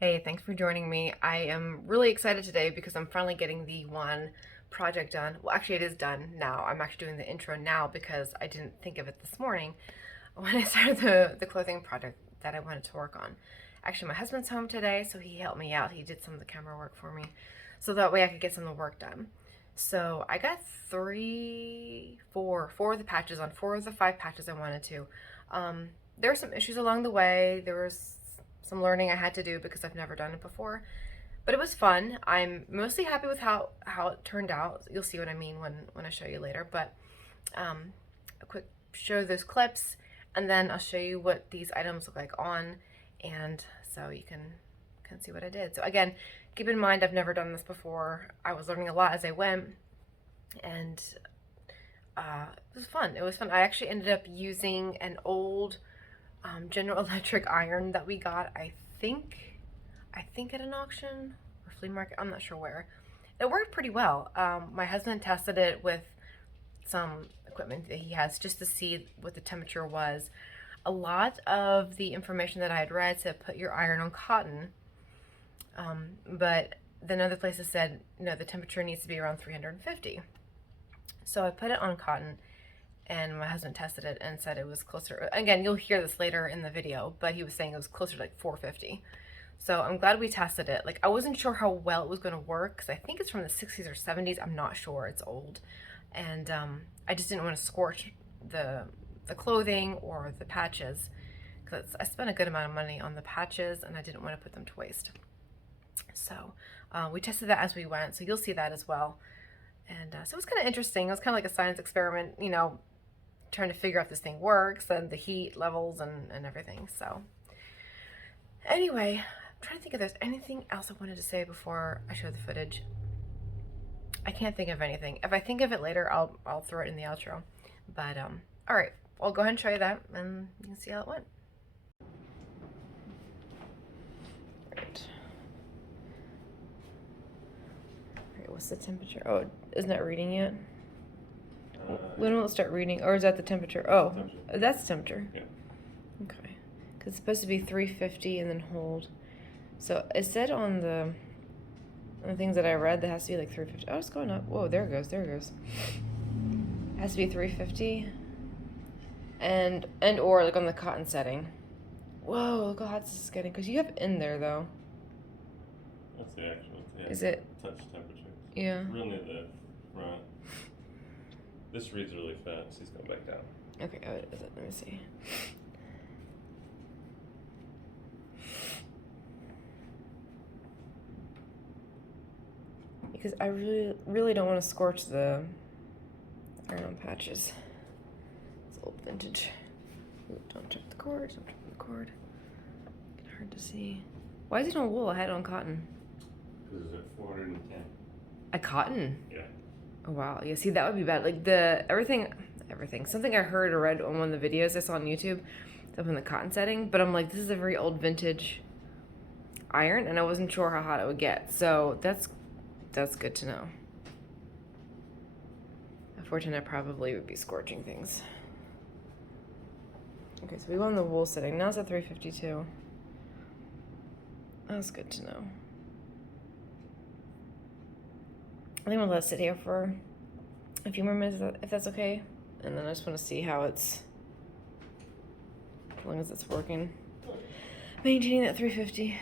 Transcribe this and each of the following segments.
Hey, thanks for joining me. I am really excited today because I'm finally getting the one project done. Well, actually, it is done now. I'm actually doing the intro now because I didn't think of it this morning when I started the clothing project that I wanted to work on. Actually, my husband's home today, so he helped me out. He did some of the camera work for me so that way I could get some of the work done. So I got four of the patches on four of the five patches I wanted to. There were some issues along the way. There was some learning I had to do because I've never done it before. But it was fun. I'm mostly happy with how it turned out. You'll see what I mean when I show you later. But a quick show those clips, and then I'll show you what these items look like on, and so you can see what I did. So again, keep in mind I've never done this before. I was learning a lot as I went, and it was fun. It was fun. I actually ended up using an old General Electric iron that we got. I think at an auction or flea market. I'm not sure where. It worked pretty well. My husband tested it with some equipment that he has just to see what the temperature was. A lot of the information that I had read said put your iron on cotton, but then other places said no, the temperature needs to be around 350. So I put it on cotton, and my husband tested it and said it was closer. Again, you'll hear this later in the video, but he was saying it was closer to like 450. So I'm glad we tested it. Like, I wasn't sure how well it was going to work because I think it's from the 60s or 70s. I'm not sure. It's old, and I just didn't want to scorch the clothing or the patches because I spent a good amount of money on the patches and I didn't want to put them to waste. So we tested that as we went. So you'll see that as well. And so it was kind of interesting. It was kind of like a science experiment, trying to figure out if this thing works and the heat levels and everything. So anyway, I'm trying to think if there's anything else I wanted to say before I show the footage. I can't think of anything. If I think of it later, I'll throw it in the outro. But all right, I'll go ahead and show you that, and you can see how it went. All right. All right. What's the temperature? Oh, isn't that reading yet? When will it start reading? Or is that the temperature? Oh, temperature. That's the temperature. Yeah. Okay. Because it's supposed to be 350 and then hold. So it said on the things that I read that has to be like 350. Oh, it's going up. Whoa, there it goes. There it goes. It has to be 350. And or like on the cotton setting. Whoa, look how hot this is getting. Because you have in there though. That's the actual. Yeah, Is it? Touch temperature. Yeah. Real near the front. This reads really fast. He's going back down. Okay, oh, is it? Let me see. Because I really don't want to scorch the iron-on patches. It's old vintage. Ooh, don't check the cord. Don't check the cord. It's hard to see. Why is it on wool? I had it on cotton. Because it's at 410. A cotton? Yeah. Oh wow. Yeah. See, that would be bad. Like everything. Something I heard or read on one of the videos I saw on YouTube, up in the cotton setting. But I'm like, this is a very old vintage iron, and I wasn't sure how hot it would get. So that's good to know. Unfortunately, I probably would be scorching things. Okay, so we go on the wool setting. Now it's at 352. That's good to know. I think we'll let it sit here for a few more minutes, if that's okay. And then I just want to see how as long as it's working. Maintaining that 350.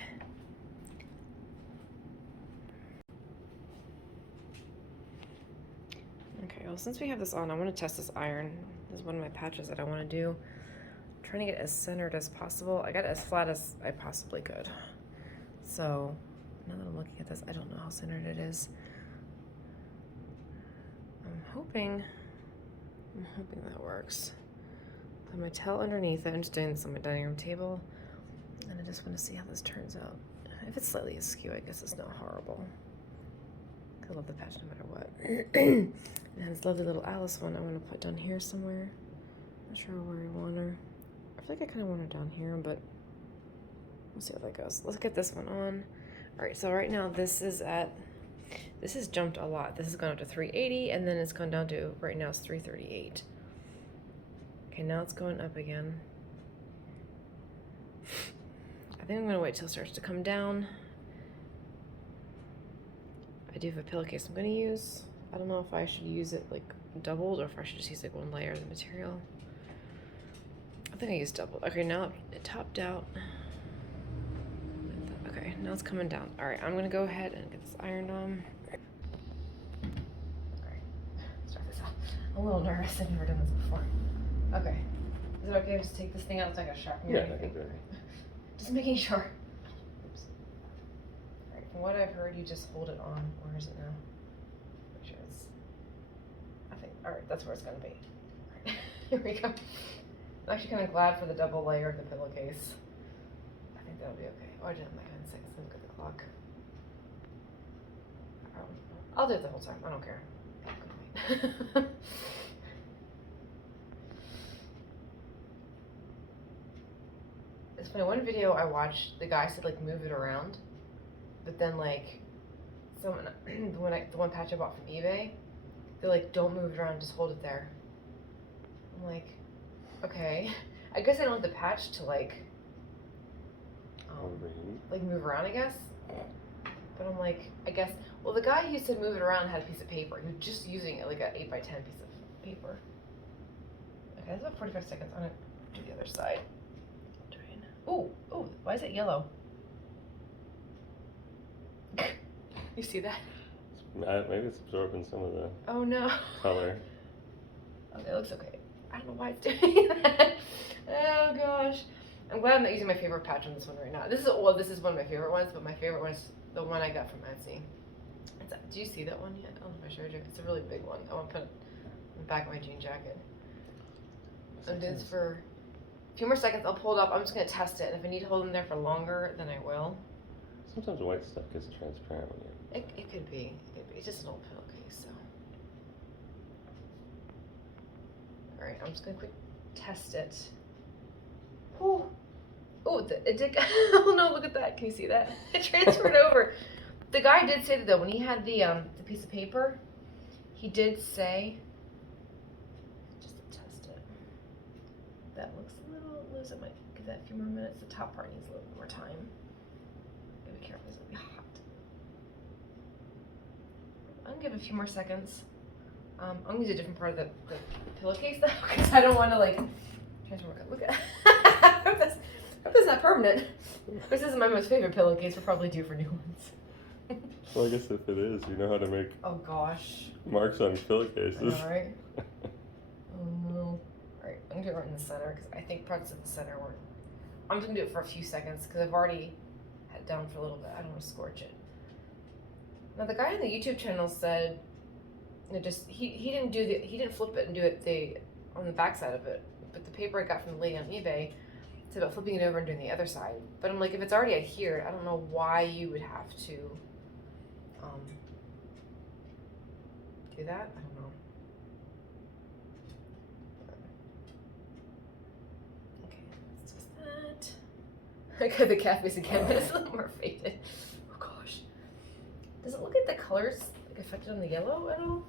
Okay, well, since we have this on, I want to test this iron. This is one of my patches that I want to do. I'm trying to get as centered as possible. I got it as flat as I possibly could. So now that I'm looking at this, I don't know how centered it is. I'm hoping that works. Put my towel underneath it. I'm just doing this on my dining room table, and I just want to see how this turns out. If it's slightly askew, I guess it's not horrible. I love the patch no matter what. And this lovely little Alice one I want to put down here somewhere. Not sure where I want her. I feel like I kind of want her down here, but we'll see how that goes. Let's get this one on. All right, so right now this has jumped a lot. This has gone up to 380, and then it's gone down to, right now it's 338. Okay, now it's going up again. I think I'm gonna wait till it starts to come down. I do have a pillowcase I'm gonna use. I don't know if I should use it like doubled or if I should just use like one layer of the material. I think I used doubled. Okay, now it topped out. Okay, now it's coming down. All right, I'm gonna go ahead and get this ironed on. All right, start this off. I'm a little nervous. I've never done this before. Okay, is it okay to just take this thing out? It's not gonna shock me or anything. I can do it. Just making sure. Oops. All right, from what I've heard, you just hold it on. Where is it now? Make sure it's. I think. All right, that's where it's gonna be. All right, here we go. I'm actually kind of glad for the double layer of the pillowcase. I think that'll be okay. Oh, I didn't have my hand seconds. Let me look at the clock. I'll do it the whole time. I don't care. It's funny. One video I watched, the guy said like move it around, but then like someone the one patch I bought from eBay, they're like don't move it around, just hold it there. I'm like, okay. I guess I don't want the patch to like move around, I guess. But I'm like, I guess, well, the guy who said move it around had a piece of paper. He was just using it like an 8x10 piece of paper. Okay, that's about 45 seconds. I'm gonna do the other side. Ooh, why is it yellow? You see that? Maybe it's absorbing some of the color. Oh, it looks okay. I don't know why it's doing that. Oh gosh. I'm glad I'm not using my favorite patch on this one right now. This is one of my favorite ones, but my favorite one is the one I got from Etsy. Do you see that one yet? I don't know if I showed you. It's a really big one. I want to put it in the back of my jean jacket. I'm doing this for a few more seconds. I'll pull it up. I'm just going to test it. And if I need to hold it in there for longer, then I will. Sometimes the white stuff gets transparent when you... It could be. It's just an old pillowcase, so. Alright, I'm just going to quick test it. Ooh. Oh, it did. Oh no, look at that. Can you see that? It transferred over. The guy did say that though, when he had the piece of paper, he did say, just to test it, that looks a little loose. I might give that a few more minutes. The top part needs a little bit more time. Gotta be careful, it's gonna be hot. I'm gonna give it a few more seconds. I'm gonna use a different part of the pillowcase though, because I don't want to like transfer. Look at. I hope that's not permanent. This isn't my most favorite pillowcase. We're probably due for new ones. Well, I guess if it is, you know how to make marks on pillowcases. Alright. Oh no. Alright, I'm gonna do it right in the center because I think parts of the center were. I'm just gonna do it for a few seconds because I've already had it down for a little bit. I don't want to scorch it. Now the guy on the YouTube channel said, he didn't flip it and do it on the back side of it, but the paper I got from the lady on eBay. It's about flipping it over and doing the other side. But I'm like, if it's already adhered, I don't know why you would have to do that. I don't know. Okay, let's just that. I got the cat face again, but it's a little more faded. Oh gosh. Does it look like the colors like affected on the yellow at all?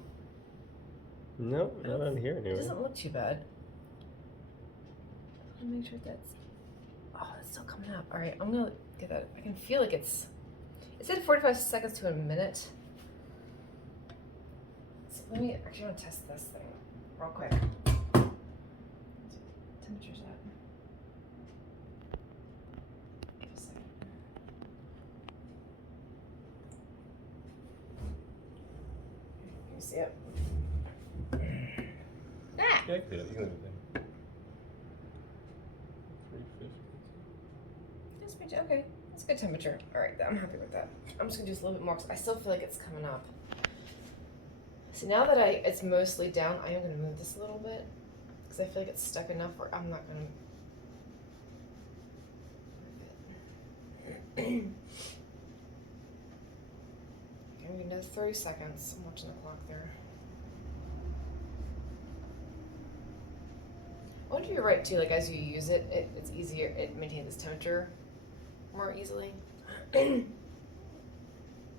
No, not on here anyway. It doesn't look too bad. Let me make sure that's. Oh, it's still coming up. All right, I'm gonna get that. I can feel like it said 45 seconds to a minute. So let me actually want to test this thing real quick. Temperature's at. Give a second. Can you see it? Ah! Yeah, I can do it. You can do it. Okay, that's a good temperature. All right, I'm happy with that. I'm just gonna do this a little bit more because I still feel like it's coming up. So now that it's mostly down, I am gonna move this a little bit because I feel like it's stuck enough where I'm not gonna. Okay, I'm gonna do 30 seconds. I'm watching the clock there. I wonder if you're right too. Like as you use it, it's easier. It maintains its temperature more easily.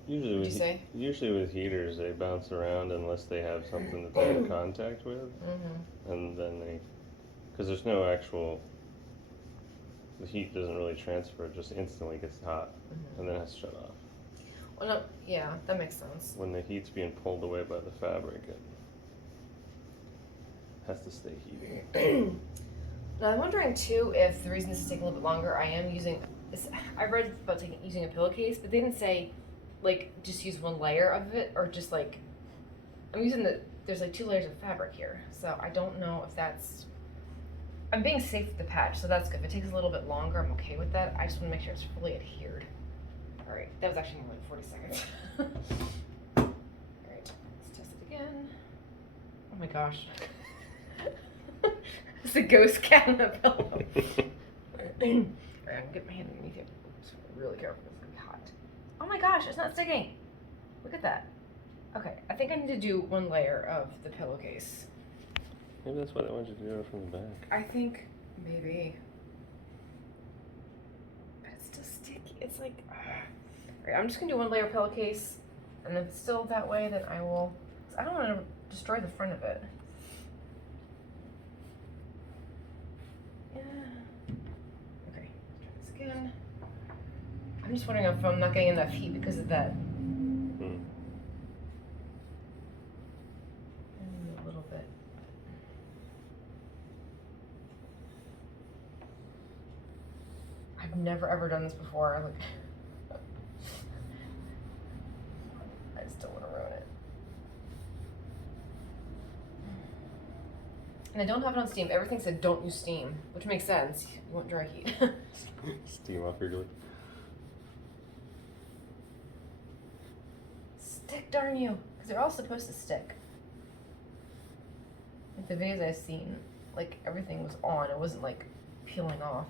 Usually with heaters, they bounce around unless they have something that they're in contact with, and then because there's no actual the heat doesn't really transfer; it just instantly gets hot, and then it has to shut off. Well, no, yeah, that makes sense. When the heat's being pulled away by the fabric, it has to stay heating. Now I'm wondering too if the reason this is taking a little bit longer, I am using this. I read about using a pillowcase, but they didn't say like just use one layer of it or just like I'm using there's like 2 layers of fabric here, so I don't know if that's. I'm being safe with the patch, so that's good. If it takes a little bit longer, I'm okay with that. I just want to make sure it's fully adhered. All right, that was actually more like 40 seconds. All right, let's test it again. Oh my gosh. It's a ghost cat on a pillow. Alright, I'm gonna get my hand underneath it. Just really careful, it's gonna be hot. Oh my gosh, it's not sticking. Look at that. Okay, I think I need to do 1 layer of the pillowcase. Maybe that's why they wanted you to do it from the back. I think maybe. But it's still sticky. It's like, alright, I'm just gonna do 1 layer pillowcase, and if it's still that way, then I will. I don't want to destroy the front of it. Yeah. Okay, let's try this again. I'm just wondering if I'm not getting enough heat because of that. A little bit. I've never ever done this before. Like, I still want to ruin it. And I don't have it on steam. Everything said don't use steam, which makes sense. You want dry heat. Steam off your glue. Stick, darn you. Because they're all supposed to stick. Like the videos I've seen, like everything was on. It wasn't like peeling off.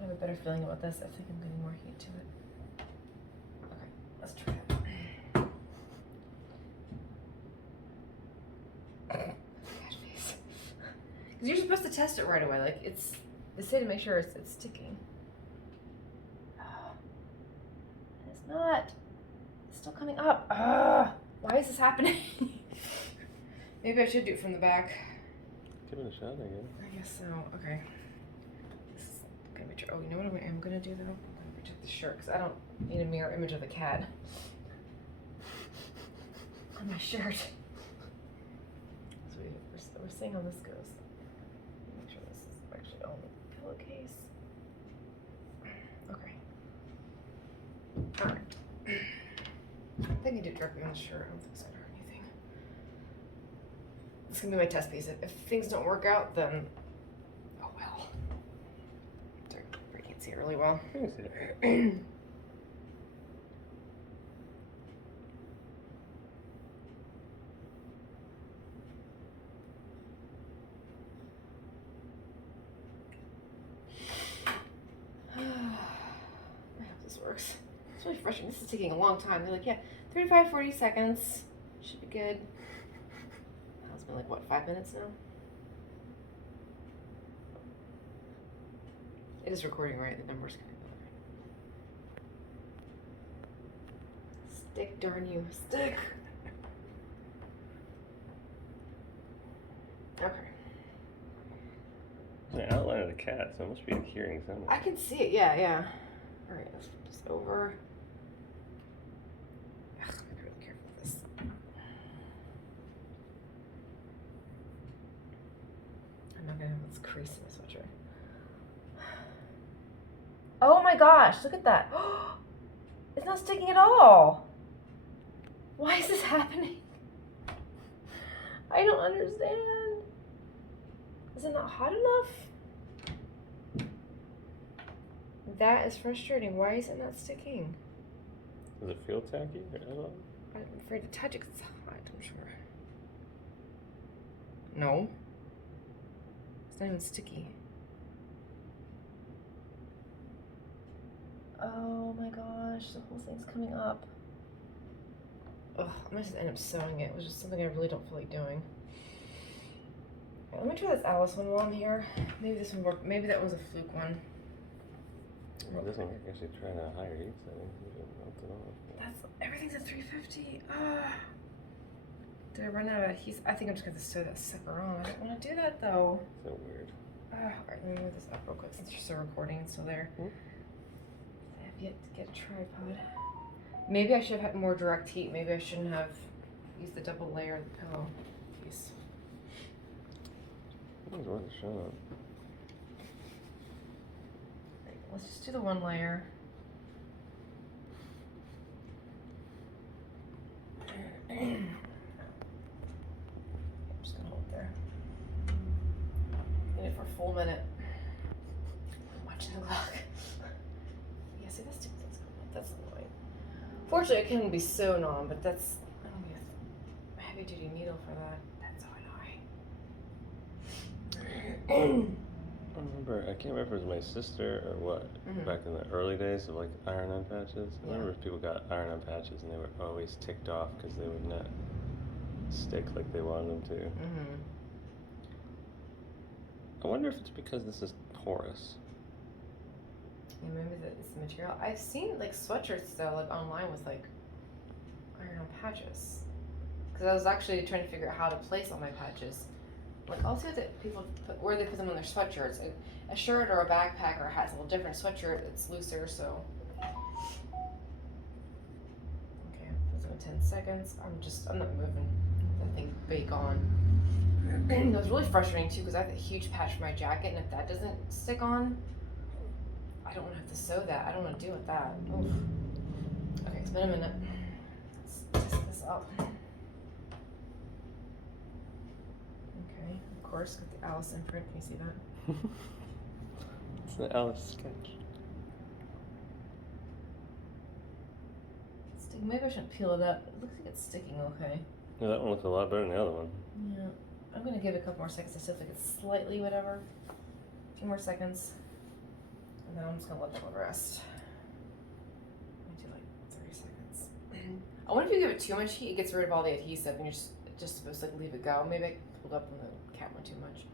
I have a better feeling about this. I think I'm getting more heat to it. Okay, let's try it. Because you're supposed to test it right away. Like they say to make sure it's sticking. And it's not. It's still coming up. Why is this happening? Maybe I should do it from the back. Give it a shot again. I guess so. Okay. Oh, you know what I am gonna do though? I'm gonna recheck the shirt because I don't need a mirror image of the cat on my shirt. So we're seeing how this goes. Make sure this is actually on the pillowcase. Okay. All right. I think I do it directly on the shirt. I don't think it's gonna hurt anything. This is gonna be my test piece. If things don't work out, then oh well. I can't see it really well. I can see it. I hope this works. It's really frustrating. This is taking a long time. They're like, yeah, 35, 40 seconds. Should be good. It's been like, what, 5 minutes now? It is recording, right? The number's kind of stick, darn you. Stick! Okay. It's an outline of the cat, so it must be adhering somewhere. I can see it, yeah. Alright, let's flip this over. Ugh, I'm really careful with this. I'm not gonna have this crease in the sweatshirt. Oh my gosh, look at that. It's not sticking at all. Why is this happening? I don't understand. Is it not hot enough? That is frustrating. Why is it not sticking? Does it feel tacky? I'm afraid to touch it because it's hot, I'm sure. No. It's not even sticky. Oh my gosh, the whole thing's coming up. Ugh, I might just end up sewing it. It was just something I really don't feel like doing. Okay, let me try this Alice one while I'm here. Maybe this one worked. Maybe that was a fluke one. It doesn't work. Actually, trying a higher heat setting. Everything's at 350. Did I run out of adhesive? I think I'm just gonna sew that sucker on. I don't want to do that though. So weird. Alright, let me move this up real quick since you're still recording and still there. I have yet to get a tripod. Maybe I should have had more direct heat. Maybe I shouldn't have used the double layer pillow piece. It was worth a shot. Let's just do the one layer. I'm just gonna hold it there. In it for a full minute. I'm watching the clock. Yeah, see, that's annoying. Fortunately, it can be sewn on, but that's, I don't need a heavy duty needle for that. That's so annoying. I can't remember if it was my sister or what, back in the early days of like iron-on patches. I remember if people got iron-on patches and they were always ticked off because they would not stick like they wanted them to. I wonder if it's because this is porous. Yeah, maybe it's the material. I've seen like sweatshirts though, like online with like iron-on patches. Because I was actually trying to figure out how to place all my patches. Like, I'll see what people put, where they put them on their sweatshirts. A shirt or a backpack or a hat's a little different. Sweatshirt, it's looser, so. Okay, put them in 10 seconds. I'm not moving. That thing bake on. It was really frustrating too because I have a huge patch for my jacket, and if that doesn't stick on, I don't want to have to sew that. I don't want to deal with that. Oof. Okay, it's been a minute. Let's test this out. Of course, got the Alice imprint. Can you see that? It's the Alice sketch. Maybe I shouldn't peel it up. It looks like it's sticking okay. Yeah, that one looks a lot better than the other one. Yeah. I'm going to give it a couple more seconds to see if it's slightly whatever. A few more seconds. And then I'm just going to let that one rest. Let me do like 30 seconds. I wonder if you give it too much heat, it gets rid of all the adhesive and you're just supposed to like leave it go. Maybe I pulled up on the cat one too much.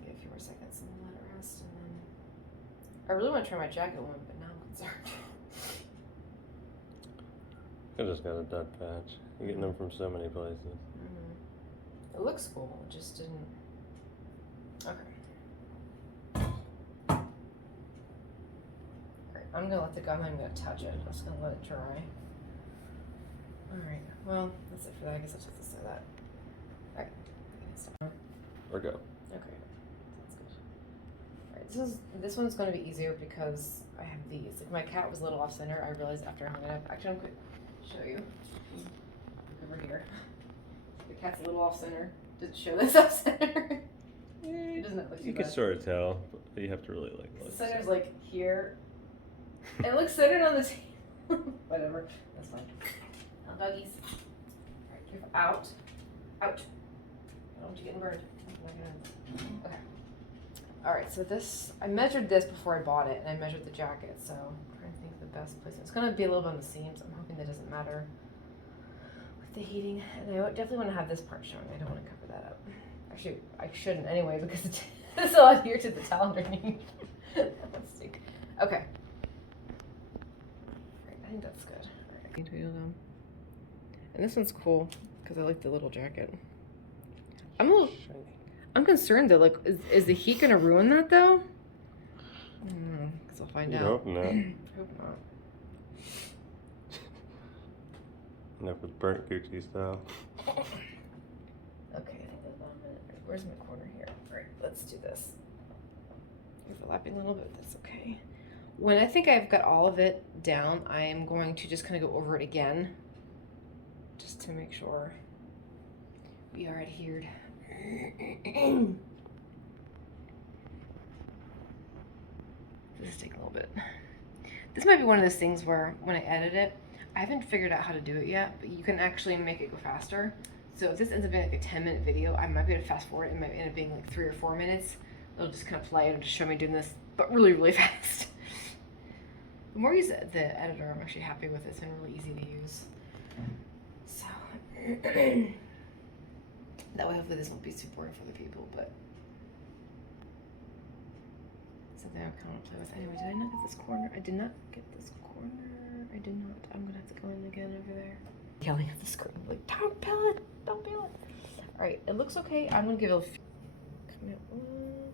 Give it a few more seconds and then let it rest. And then I really want to try my jacket one, but now I'm concerned. I just got a dud patch. I'm getting them from so many places. It looks cool, it just didn't. Okay. Alright, I'm gonna let it go. I'm not even gonna touch it. I'm just gonna let it dry. Alright, well, that's it for that. I guess I'll just say that. Alright. Or go. Okay. Sounds good. Alright, this one's gonna be easier because I have these. Like my cat was a little off center. I realized after I hung it up. Actually, I'm going to show you. Over here. The cat's a little off center. Does it show this off center? It doesn't look too bad. You can sort of tell, but you have to really like The center's like here. And it looks centered on the table. Whatever. That's fine. Now, doggies. Alright, careful. Out. Out. I don't want you getting burned. Okay. Alright, so this, I measured this before I bought it, and I measured the jacket, so I'm trying to think of the best place. It's going to be a little bit on the seams. I'm hoping that doesn't matter with the heating. And I definitely want to have this part showing. I don't want to cover that up. Actually, I shouldn't anyway, because it's all adhered to the towel underneath. Let's see. Okay. Alright, I think that's good. Alright. And this one's cool, because I like the little jacket. I'm concerned though, like, is the heat gonna ruin that though? Because I'll find out. I hope not. I hope not. Enough with burnt Gucci style. Okay, I think that's about it. Where's my corner here? Alright, let's do this. Overlapping a little bit, that's okay. When I think I've got all of it down, I am going to just kind of go over it again. Just to make sure we are adhered. This is taking a little bit. This might be one of those things where when I edit it, I haven't figured out how to do it yet, but you can actually make it go faster. So if this ends up being like a 10-minute video, I might be able to fast forward. It might end up being like 3 or 4 minutes. It'll just kind of play and just show me doing this, but really, really fast. The more I use the editor, I'm actually happy with it. It's been really easy to use. So that way hopefully this won't be too boring for the people, but something I kind of want to play with. Anyway, did I not get this corner? I did not get this corner. I did not. I'm gonna have to go in again over there. Yelling at the screen, like, don't peel it, don't peel it. All right, it looks okay. I'm gonna give it a few.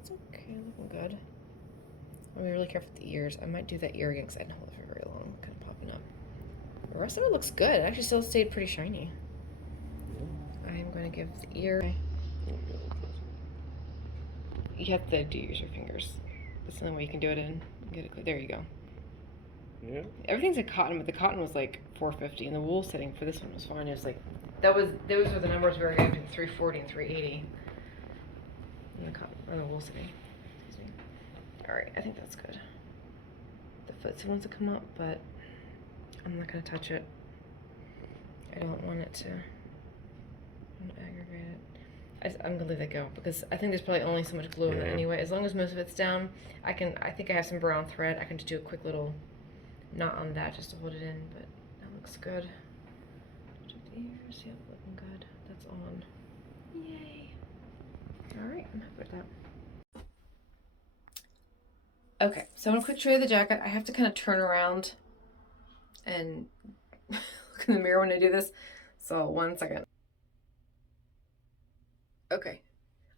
It's okay, looking good. I'm gonna be really careful with the ears. I might do that ear again because I didn't hold it for very long, kind of popping up. The rest of it looks good. It actually still stayed pretty shiny. I'm gonna give the ear. You have to use your fingers. That's the only way you can do it in. Get it. There you go. Yeah. Everything's in cotton, but the cotton was like $4.50, and the wool setting for this one was fine. It was like those were the numbers we were getting between $3.40 and $3.80. And the cotton or the wool setting. Excuse me. All right, I think that's good. The footsie wants to come up, but I'm not gonna touch it. I don't want it to aggravate it. I'm gonna leave that go because I think there's probably only so much glue in it anyway. As long as most of it's down, I think I have some brown thread. I can just do a quick little knot on that just to hold it in, but that looks good. Check the ears, yep, looking good. That's on. Yay. Alright, I'm happy with that. Okay, so I'm gonna quick show you the jacket. I have to kind of turn around and look in the mirror when I do this. So 1 second. Okay,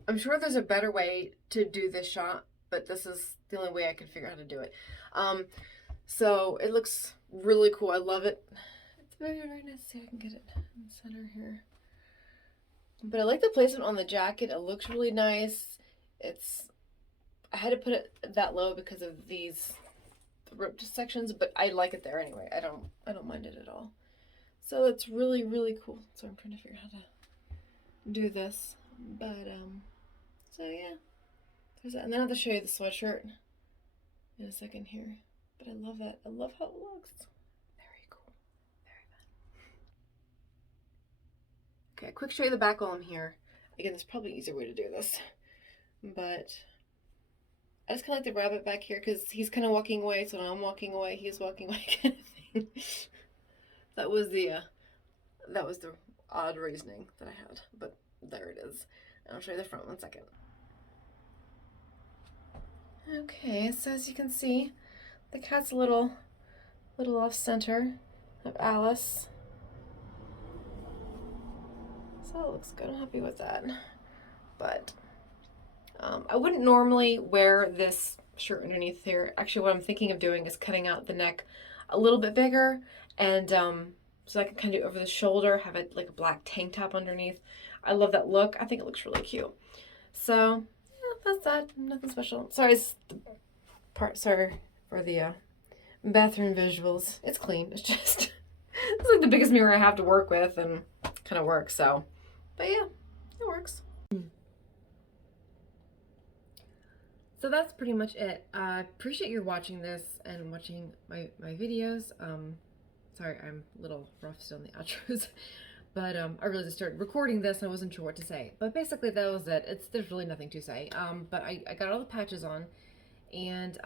I'm sure there's a better way to do this shot, but this is the only way I could figure out how to do it. So it looks really cool. I love it. It's very, very nice. See if I can get it in the center here. But I like the placement on the jacket. It looks really nice. I had to put it that low because of these ripped sections, but I like it there anyway. I don't mind it at all. So it's really, really cool. So I'm trying to figure out how to do this. But so yeah. There's that. And then I have to show you the sweatshirt in a second here. But I love that. I love how it looks. Very cool. Very fun. Okay, quick show you the back while I'm here. Again, there's probably an easier way to do this. But I just kind of like the rabbit back here because he's kind of walking away. So when I'm walking away, he's walking away kind of thing. That was the odd reasoning that I had. But there it is. And I'll show you the front 1 second. Okay, so as you can see, the cat's a little off center of Alice. So it looks good. I'm happy with that. But I wouldn't normally wear this shirt underneath here. Actually, what I'm thinking of doing is cutting out the neck a little bit bigger, and so I can kind of do it over the shoulder, have it like a black tank top underneath. I love that look. I think it looks really cute. So yeah, that's that. Nothing special. Sorry, sorry for the bathroom visuals. It's clean. It's just it's like the biggest mirror I have to work with, and kind of works. So, but yeah, it works. So that's pretty much it. I appreciate you watching this and watching my videos. Sorry, I'm a little rough still in the outros. But I really just started recording this and I wasn't sure what to say. But basically that was it. There's really nothing to say. But I got all the patches on, and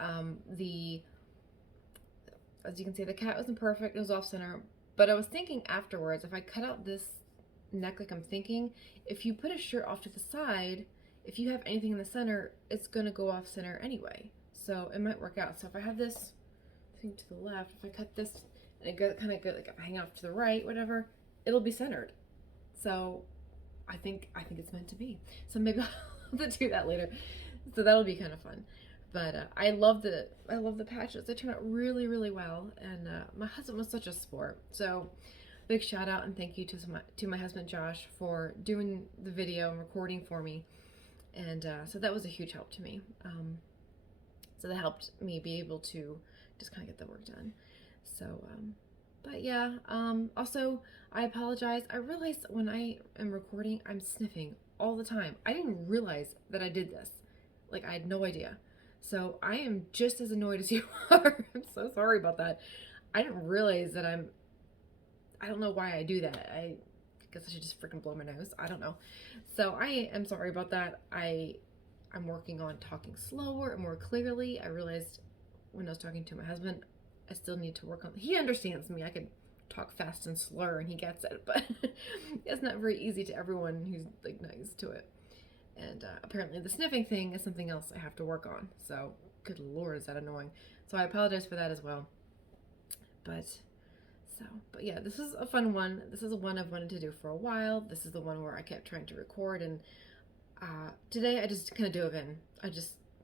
as you can see, the cat wasn't perfect. It was off center. But I was thinking afterwards, if I cut out this neck like I'm thinking, if you put a shirt off to the side, if you have anything in the center, it's gonna go off center anyway. So it might work out. So if I have this thing to the left, if I cut this and it kind of go like hang off to the right, whatever, it'll be centered. So I think it's meant to be. So maybe I'll have to do that later. So that'll be kind of fun. But I love the patches. They turned out really, really well. And my husband was such a sport. So big shout out and thank you to my husband Josh for doing the video and recording for me. And so that was a huge help to me. So that helped me be able to just kind of get the work done. So, but yeah, also I apologize. I realized when I am recording, I'm sniffing all the time. I didn't realize that I did this. Like I had no idea. So I am just as annoyed as you are. I'm so sorry about that. I didn't realize that I don't know why I do that. I guess I should just freaking blow my nose. I don't know. So I am sorry about that. I'm working on talking slower and more clearly. I realized when I was talking to my husband, I still need to work on, he understands me. I can talk fast and slur and he gets it, but it's not very easy to everyone who's like nice to it. And apparently the sniffing thing is something else I have to work on. So good Lord, is that annoying. So I apologize for that as well. But yeah, this is a fun one. This is one I've wanted to do for a while. This is the one where I kept trying to record, and today I just kind of dove in.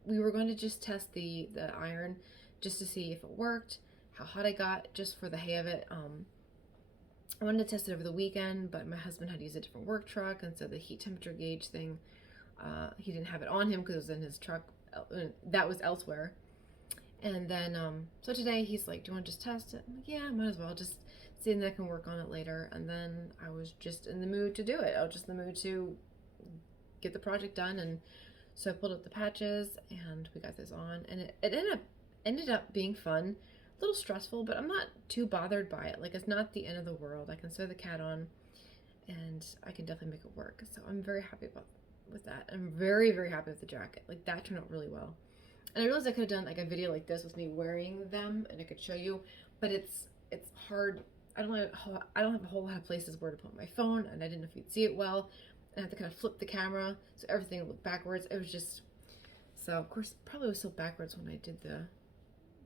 We were going to just test the iron just to see if it worked, how hot I got, just for the hay of it. I wanted to test it over the weekend, but my husband had to use a different work truck, and so the heat temperature gauge thing, he didn't have it on him because it was in his truck. That was elsewhere. And then, so today he's like, do you want to just test it? I'm like, yeah, might as well, just seeing that I can work on it later. And then I was just in the mood to do it. I was just in the mood to get the project done. And so I pulled up the patches and we got this on, and it ended up being fun. A little stressful, but I'm not too bothered by it. Like, it's not the end of the world. I can sew the cat on and I can definitely make it work. So I'm very happy with that. I'm very, very happy with the jacket. Like, that turned out really well. And I realized I could have done like a video like this with me wearing them, and I could show you, but it's hard. I don't have a whole lot of places where to put my phone, and I didn't know if you'd see it well. And I have to kind of flip the camera so everything would look backwards. It was just, so of course probably was still backwards when I did the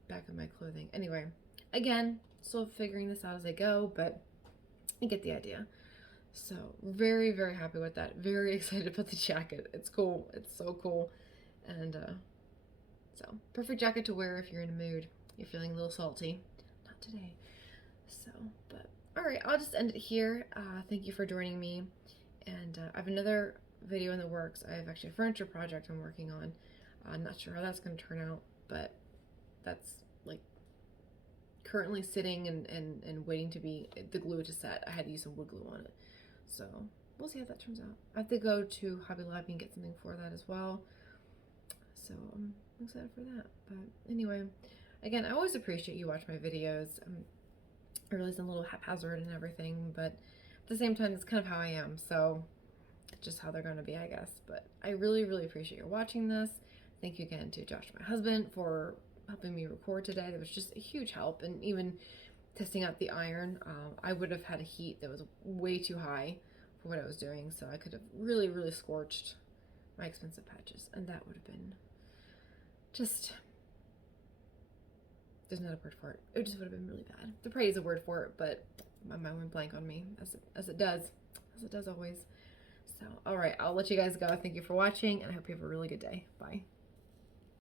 back of my clothing. Anyway, again, still figuring this out as I go, but you get the idea. So very, very happy with that. Very excited about the jacket. It's cool. It's so cool. And so, perfect jacket to wear if you're in a mood. You're feeling a little salty. Not today. So, but, alright, I'll just end it here. Thank you for joining me. And I have another video in the works. I have actually a furniture project I'm working on. I'm not sure how that's going to turn out, but that's, like, currently sitting and waiting to be the glue to set. I had to use some wood glue on it. So, we'll see how that turns out. I have to go to Hobby Lobby and get something for that as well. So, I'm excited for that. But anyway, again, I always appreciate you watch my videos. I realize I'm a little haphazard and everything, but at the same time, it's kind of how I am. So it's just how they're going to be, I guess. But I really, really appreciate you watching this. Thank you again to Josh, my husband, for helping me record today. That was just a huge help. And even testing out the iron, I would have had a heat that was way too high for what I was doing. So I could have really, really scorched my expensive patches. And that would have been just, there's not a word for it. It just would have been really bad. To pray is a word for it, but my mind went blank on me, as it does always. So, all right, I'll let you guys go. Thank you for watching, and I hope you have a really good day. Bye.